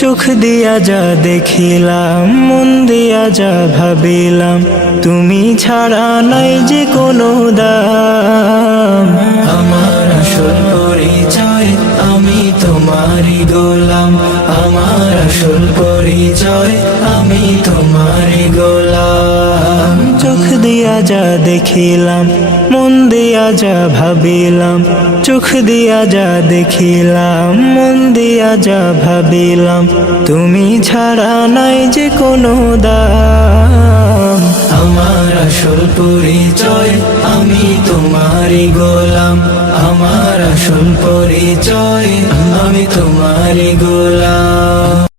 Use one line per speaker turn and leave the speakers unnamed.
চোখ দিয়া যা দেখিলাম, মন দিয়া যা ভাবিলাম, তুমি ছাড়া নাই যে কোনো দাম। আমার আসল পরিচয় আমি তোমারই গোলাম। আমার আসল পরিচয় আমি তোমারই গোলাম। চোখ দিয়া যা দেখিলাম, মন দিয়া যা ভাবিলাম, চোখ দিয়া যা দেখিলাম, মন দিয়া যা ভাবিলাম, তুমি ছাড়া নাই যে কোনো দাম। আমার আসল পরিচয়, আমি তোমারই গোলাম। আমার আসল পরিচয়, আমি তোমারই গোলাম।